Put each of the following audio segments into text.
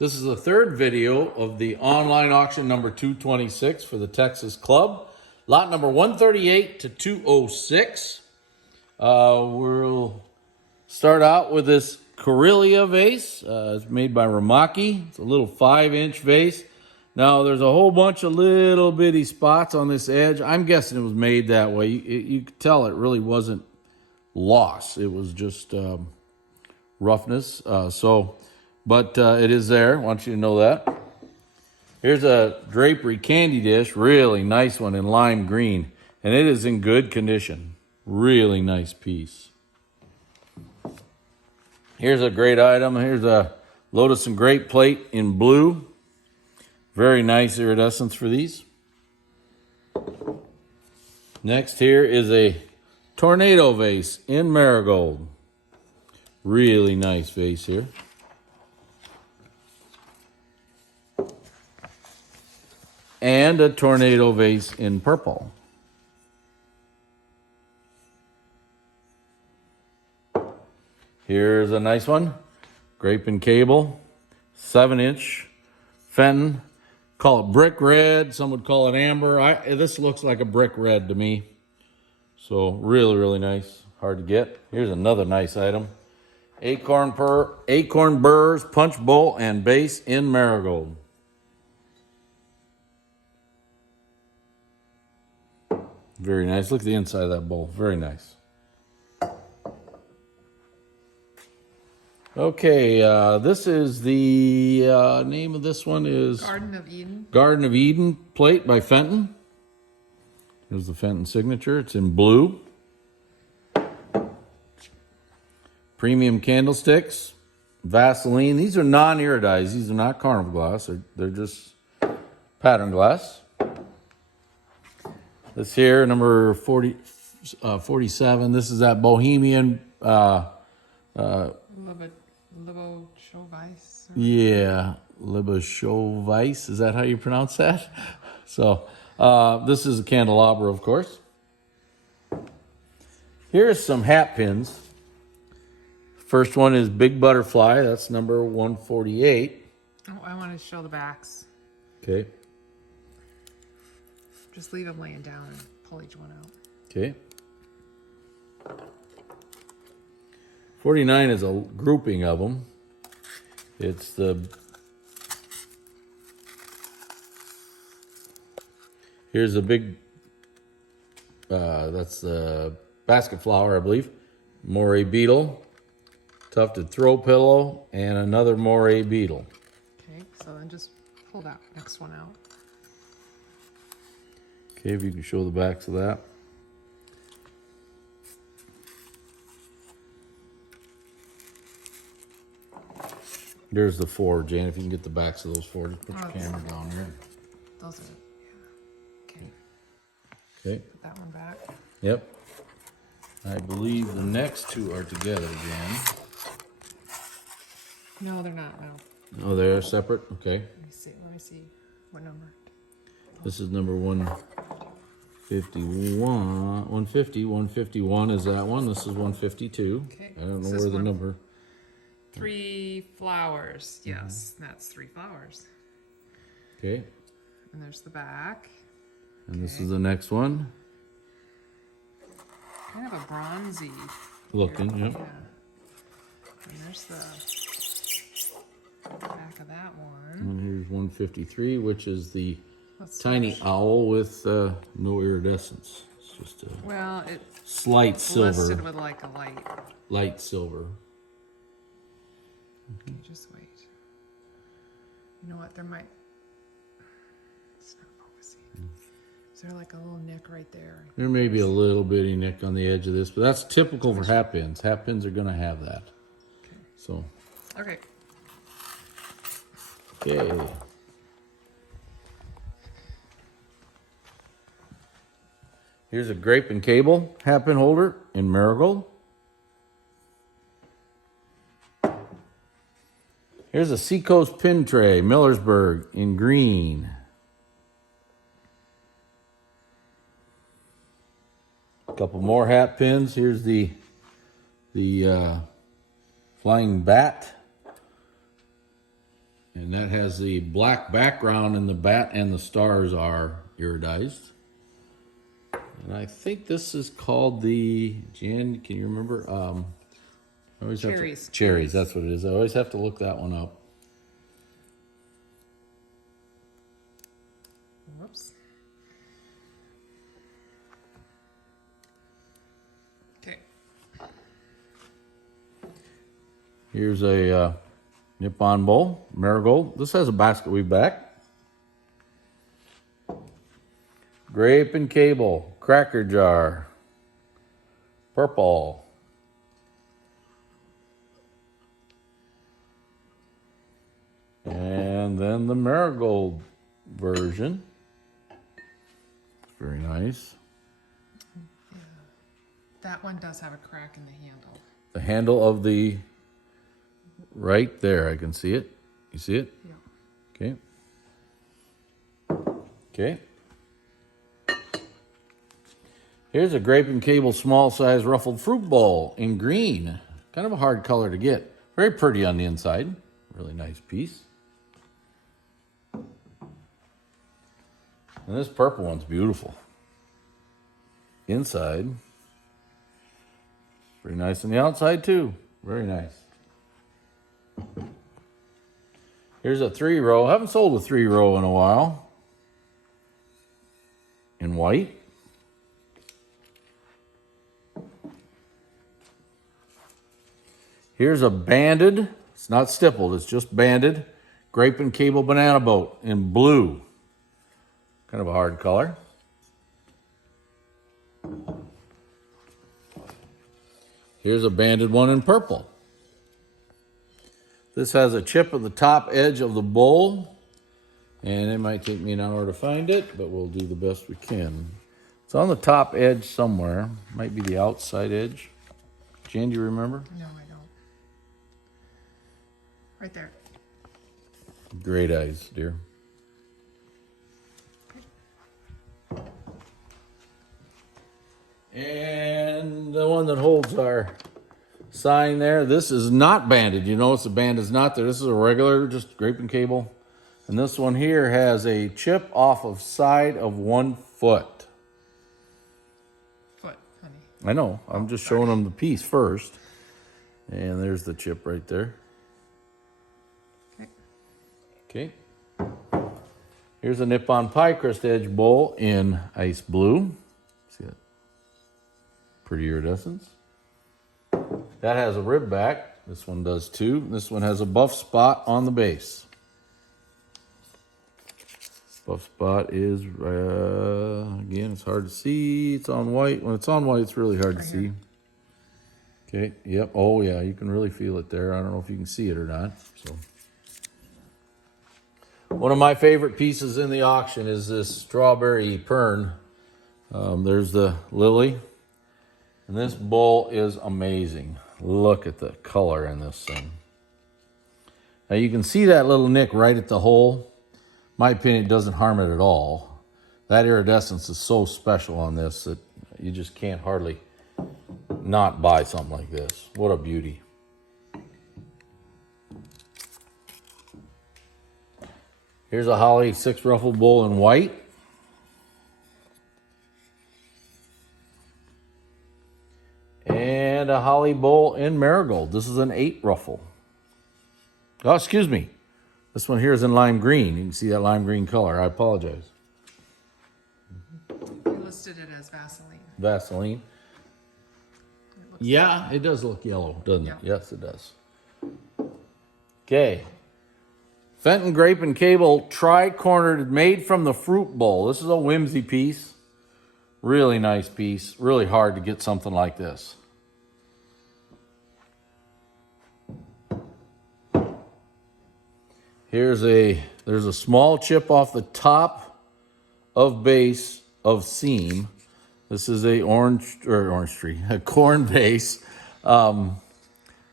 This is the third video of the online auction number 226 for the Texas Club. Lot number 138 to 206. We'll start out with this Corellia vase. It's made by Ramaki. It's a little 5-inch vase. Now, there's a whole bunch of little bitty spots on this edge. I'm guessing it was made that way. You could tell it really wasn't loss. It was just roughness. But it is there. I want you to know that. Here's a drapery candy dish. Really nice one in lime green. And it is in good condition. Really nice piece. Here's a great item. Here's a lotus and grape plate in blue. Very nice iridescence for these. Next here is a tornado vase in marigold. Really nice vase here. And a tornado vase in purple. Here's a nice one. Grape and cable. 7-inch. Fenton. Call it brick red. Some would call it amber. This looks like a brick red to me. So really, really nice. Hard to get. Here's another nice item. Acorn burrs, punch bowl, and base in marigold. Very nice. Look at the inside of that bowl. Very nice. Okay, this is the name of this one is Garden of Eden. Garden of Eden plate by Fenton. Here's the Fenton signature. It's in blue. Premium candlesticks, Vaseline. These are non-iridized. These are not carnival glass. They're just pattern glass. This here, number 47. This is that Bohemian. Liboshovice. Yeah, Liboshovice. Is that how you pronounce that? So, this is a candelabra, of course. Here's some hat pins. First one is Big Butterfly. That's number 148. Oh, I want to show the backs. Okay. Just leave them laying down and pull each one out. Okay. 49 is a grouping of them. It's here's a big, that's the basket flower, I believe. Moray beetle, tufted throw pillow, and another moray beetle. Okay, so then just pull that next one out. Okay, if you can show the backs of that. There's the 4, Jan. If you can get the backs of those 4, just put your camera down there. Those are, yeah. Okay. Okay. Put that one back. Yep. I believe the next 2 are together, Jan. No, they're not. No. Oh, they're separate? Okay. Let me see. What number? This is number 151. 150. 151 is that one. This is 152. Okay. I don't know where the number. 3 flowers. Yes, that's 3 flowers. Okay. And there's the back. And this is the next one. Kind of a bronzy Looking, here. yeah. And there's the back of that one. And here's 153, which is the Let's tiny switch. owl with no iridescence. It's just a Well, it slight listed silver. with like a light. Light silver. Okay, just wait. You know what? There might. It's not focusing. Is there like a little nick right there? There may be a little bitty nick on the edge of this, but that's typical for hat pins. Hat pins are going to have that. Okay. So, Okay. okay. Here's a grape and cable hat pin holder in marigold. Here's a Seacoast pin tray, Millersburg, in green. A couple more hat pins. Here's the Flying Bat And that has the black background, and the bat and the stars are iridized. And I think this is called the, Jan, can you remember? I always have to- Cherries. cherries, that's what it is. I always have to look that one up. Whoops. Okay. Here's a Nippon bowl, marigold. This has a basket weave back. Grape and cable, cracker jar, purple. And then the marigold version. Very nice. That one does have a crack in the handle. The handle of the, right there, I can see it. You see it? Yeah. Okay. Okay. Here's a grape and cable small size ruffled fruit bowl in green. Kind of a hard color to get. Very pretty on the inside. Really nice piece. And this purple one's beautiful. Inside. Pretty nice on the outside too. Very nice. Here's a 3-row. Haven't sold a 3-row in a while. In white. Here's a banded, it's not stippled, it's just banded, grape and cable banana boat in blue. Kind of a hard color. Here's a banded one in purple. This has a chip at the top edge of the bowl, and it might take me an hour to find it, but we'll do the best we can. It's on the top edge somewhere, might be the outside edge. Jan, do you remember? No, I don't. Right there. Great eyes, dear. And the one that holds our sign there, this is not banded. You notice the band is not there. This is a regular, just grape and cable. And this one here has a chip off of side of 1 foot. Foot, honey. I know, I'm just showing them the piece first. And there's the chip right there. Okay. Okay. Here's a Nippon Pie Crust Edge bowl in ice blue. See that? Pretty iridescence. That has a rib back. This one does too. This one has a buff spot on the base. Buff spot is, again, it's hard to see. It's on white. When it's on white, it's really hard to see. Okay, yep. Oh, yeah, you can really feel it there. I don't know if you can see it or not. So, one of my favorite pieces in the auction is this strawberry pern. There's the lily. And this bowl is amazing. Look at the color in this thing. Now you can see that little nick right at the hole. My opinion, it doesn't harm it at all. That iridescence is so special on this that you just can't hardly not buy something like this. What a beauty. Here's a Holly 6 ruffle bowl in white. And a Holly bowl in marigold. This is an 8 ruffle. Oh, excuse me. This one here is in lime green. You can see that lime green color. I apologize. You listed it as Vaseline. Vaseline. Yeah, it does look yellow, doesn't it? Yeah. Yes, it does. Okay. Fenton grape and cable tri-cornered made from the fruit bowl. This is a whimsy piece. Really nice piece. Really hard to get something like this. There's a small chip off the top of base of seam. This is a a corn base. Having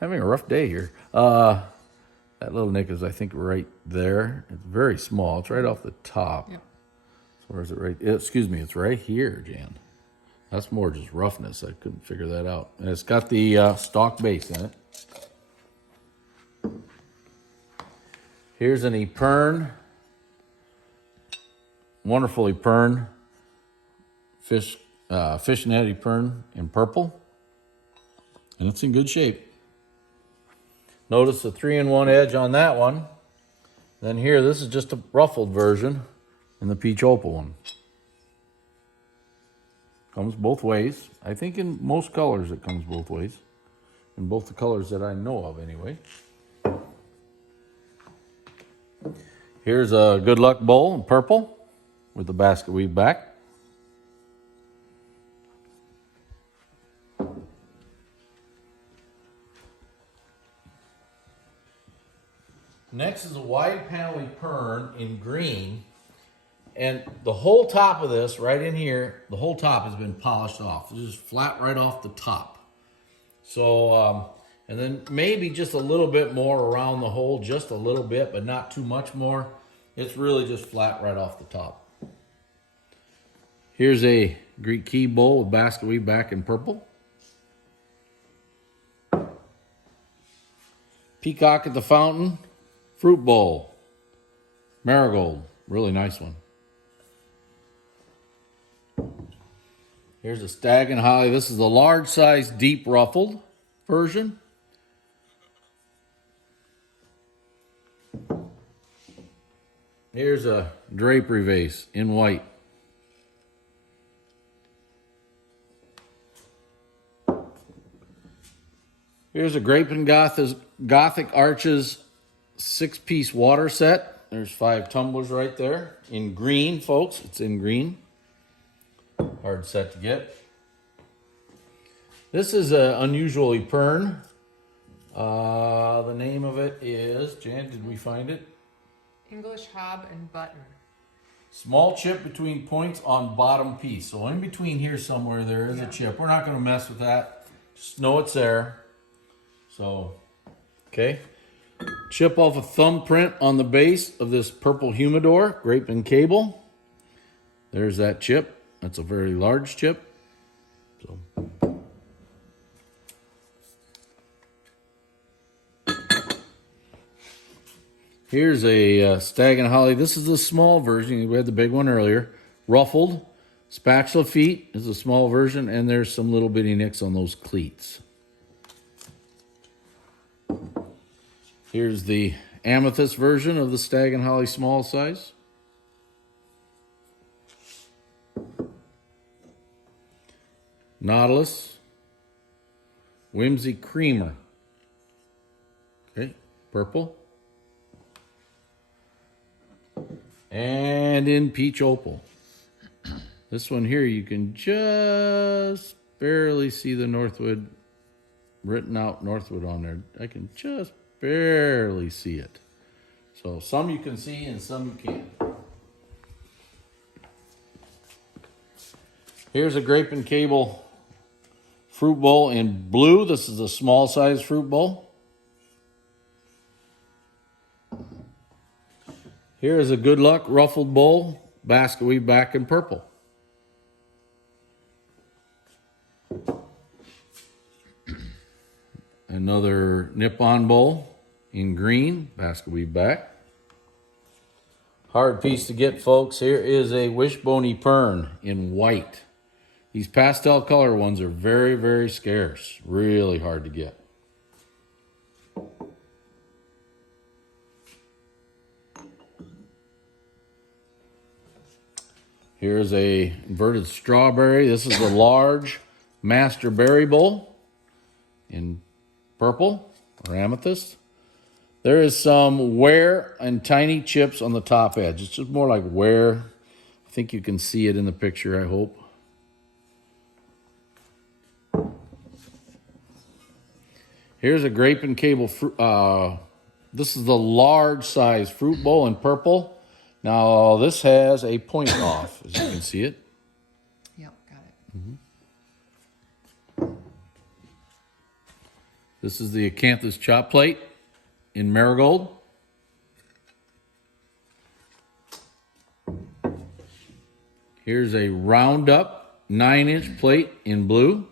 a rough day here. That little nick is, I think, right there. It's very small. It's right off the top. Yep. So where is it right? Excuse me, it's right here, Jan. That's more just roughness. I couldn't figure that out. And it's got the stock base in it. Here's an Epergne, wonderful Epergne, fishnet Epergne in purple. And it's in good shape. Notice the 3-in-1 edge on that one. Then here, this is just a ruffled version in the peach opal one. Comes both ways. I think in most colors it comes both ways. In both the colors that I know of anyway. Here's a good luck bowl in purple with the basket weave back. Next is a wide panel Epergne in green. And the whole top of this, right in here, the whole top has been polished off. It's just flat right off the top. So, and then maybe just a little bit more around the hole, just a little bit, but not too much more. It's really just flat right off the top. Here's a Greek key bowl with basket weave back in purple. Peacock at the fountain, fruit bowl, marigold, really nice one. Here's a stag and holly. This is the large size, deep ruffled version. Here's a drapery vase in white. Here's a Grape and Gothic Arches 6-piece water set. There's 5 tumblers right there. In green, folks. It's in green. Hard set to get. This is an unusual Epergne. The name of it is, Jan, did we find it? English hob and button. Small chip between points on bottom piece. So in between here somewhere there is a chip. We're not going to mess with that. Just know it's there. So, okay. Chip off a thumbprint on the base of this purple humidor, grape and cable. There's that chip. That's a very large chip. So. Here's a stag and holly. This is the small version. We had the big one earlier. Ruffled. Spatula feet is a small version, and there's some little bitty nicks on those cleats. Here's the amethyst version of the stag and holly small size. Nautilus. Whimsy creamer. Okay, purple. And in peach opal. This one here, you can just barely see the Northwood, written out Northwood on there. I can just barely see it. So some you can see and some you can't. Here's a grape and cable fruit bowl in blue. This is a small size fruit bowl. Here is a good luck ruffled bowl, basket weave back in purple. Another nip-on bowl in green, basket weave back. Hard piece to get, folks. Here is a wishbone Epergne in white. These pastel color ones are very, very scarce. Really hard to get. Here's a inverted strawberry. This is a large master berry bowl in purple or amethyst. There is some wear and tiny chips on the top edge. It's just more like wear. I think you can see it in the picture, I hope. Here's a grape and cable fruit. This is the large size fruit bowl in purple. Now, this has a point off, as you can see it. Yep, got it. Mm-hmm. This is the acanthus chop plate in marigold. Here's a round-up 9-inch plate in blue.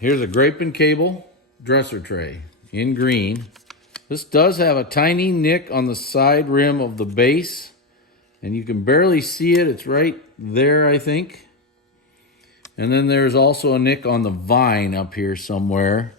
Here's a grape and cable dresser tray in green. This does have a tiny nick on the side rim of the base, and you can barely see it. It's right there, I think. And then there's also a nick on the vine up here somewhere.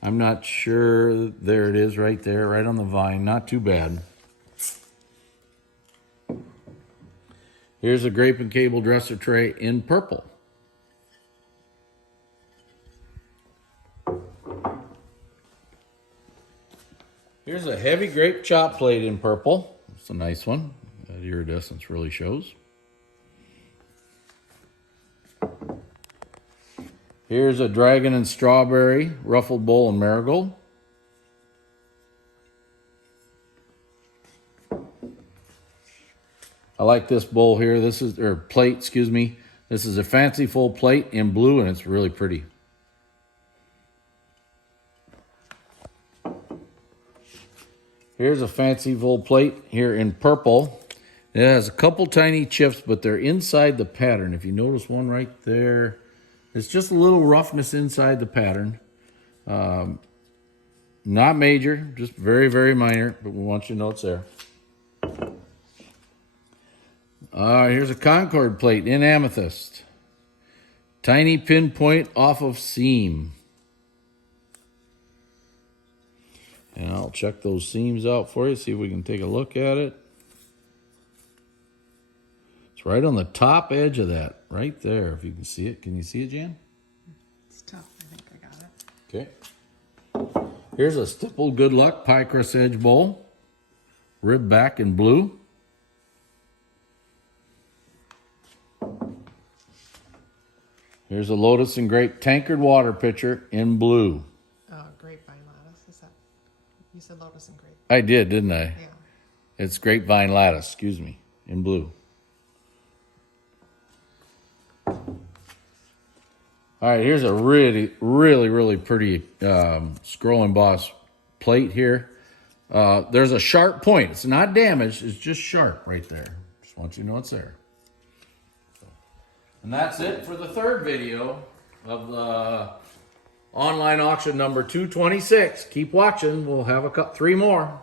I'm not sure. There it is right there, right on the vine. Not too bad. Here's a grape and cable dresser tray in purple. Here's a heavy grape chop plate in purple. It's a nice one. That iridescence really shows. Here's a dragon and strawberry, ruffled bowl and marigold. I like this bowl here. This is, or plate, excuse me. This is a fanciful plate in blue, and it's really pretty. Here's a fanciful plate here in purple. It has a couple tiny chips, but they're inside the pattern. If you notice one right there, it's just a little roughness inside the pattern. Not major, just very, very minor, but we want you to know it's there. Here's a Concord plate in amethyst. Tiny pinpoint off of seam. And I'll check those seams out for you, see if we can take a look at it. It's right on the top edge of that, right there, if you can see it. Can you see it, Jan? It's tough. I think I got it. Okay. Here's a stippled Good Luck pie crust edge bowl. Rib back in blue. Here's a lotus and grape tankard water pitcher in blue. Oh, grapevine lattice. Is that? You said lotus and grape. I did, didn't I? Yeah. It's grapevine lattice, excuse me, in blue. All right, here's a really, really, really pretty scroll emboss plate here. There's a sharp point. It's not damaged. It's just sharp right there. Just want you to know it's there. And that's it for the third video of the online auction number 226. Keep watching. We'll have three more.